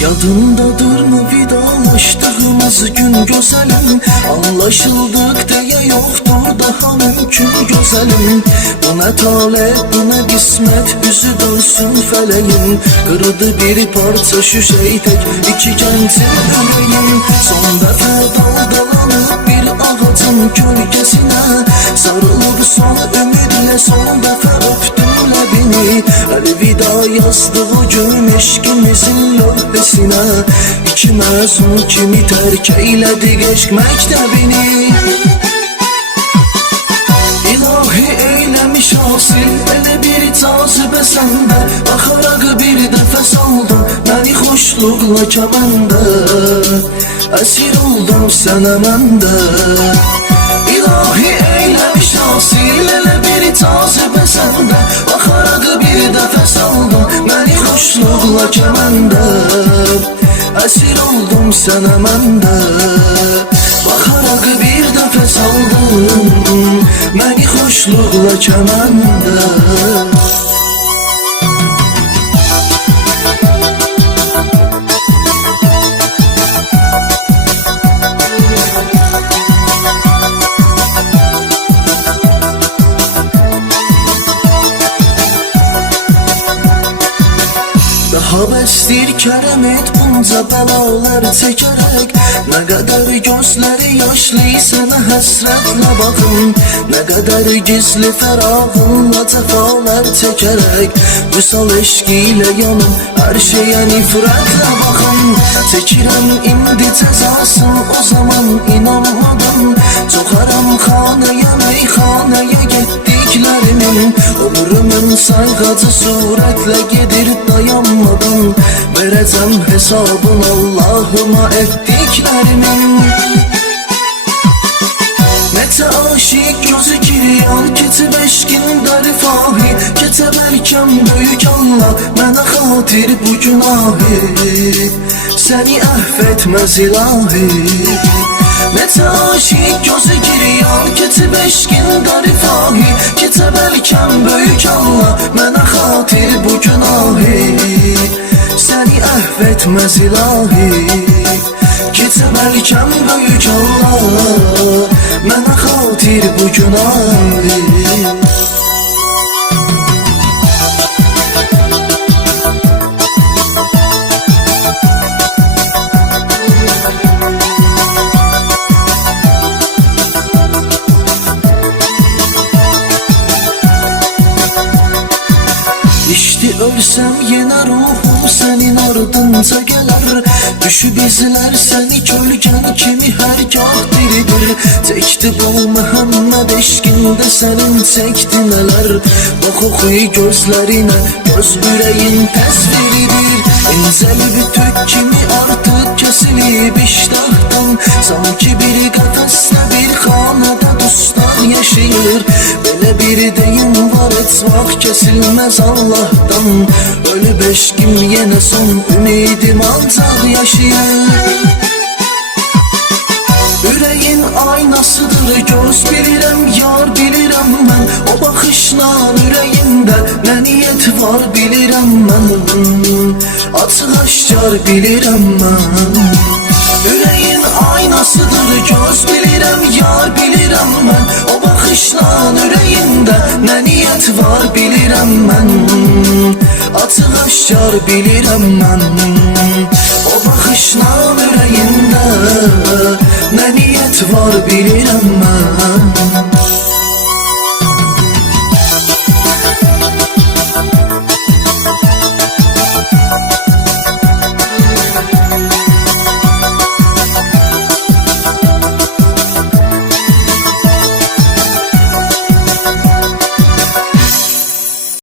Yadındadır mı vidalaştığımız gün güzelim? Anlaşıldık diye yoktur daha mümkün güzelim. Bu ne talep, bu ne kısmet, yüzü dönsün feleğin. Kırdı bir parça şu şey tek, iki kentin yüreğim. Son defa daldalanıp bir ağacın gölgesine sarılıp son ümidle son defa öptüm lebini. Elvida yazdığı gün eşkimizin lövhesine, İki mezun kimi terk eyledik eşk mektebini. İlahi eylemiş hasil ele bir cazibe sende, bakarak bir nefes aldım beni hoşlukla kemende. Esir oldum sana mende. İlahi eylemiş hasil ele bir cazibe sende, bakarak bir nefes aldım beni hoşlukla kemende. Esir oldum sana mende. Bakarak bir nefes aldım beni hoşlukla kemende. Daha bestir kerem et bunca belalar çekerek. Ne kadar gözleri yaşlı sana hasretle bakın, ne kadar gizli ferahınla cefalar çekerek. Vüsal eşkiyle yanım her şeye nifretle bakın. Çekirem indi cezasın o zaman inanmadan. Sokarım haneye meyhaneye gittiklerimin. Ömrümün saygacı suretle gedir dayanmadan. Vereceğim hesabın Allah'ıma ettiklerimin. Nece aşık gözü giriyan keçib eşkində rifahi. Keçəbərkən böyük Allah mənə xatir bu günahı. Səni əhv ilahi. Nece aşık gözü giriyan keçib eşkində rifahi. Keçəbərkən böyük Allah mənə xatir bu günahı. Səni əhv ilahi. Keçəbərkən böyük Allah mənə xatir bu günahı. İşte ölsem yine ruhum senin ardınca gelir. Düşüp izler seni gölgen kimi hergah diridir. Çekti bu Muhammed eşkinde senin çekti neler. Bak okuyu gözlerine göz yüreğin təsviridir. İnceli bir tük kimi artık kesilip iştahtan. Sanki bir kafeste bir hanede dostlar yaşayır. Böyle bir deyim var etmek kesilmez Allah'tan. Ölüp eşkim yine son ümidim ancak yaşayır. Yüreğin aynasıdır göz bilirəm yar bilirəm mən. O bakışla yüreğimde ne niyet var bilirəm mən. Açıq aşkar bilirəm mən. Yüreğin aynasıdır göz bilirəm yar bilirəm mən. O bakışla yüreğimde ne niyet var bilirəm mən. Açıq aşkar bilirəm mən. O bakışla yüreğimde ne niyet var bilirəm mən.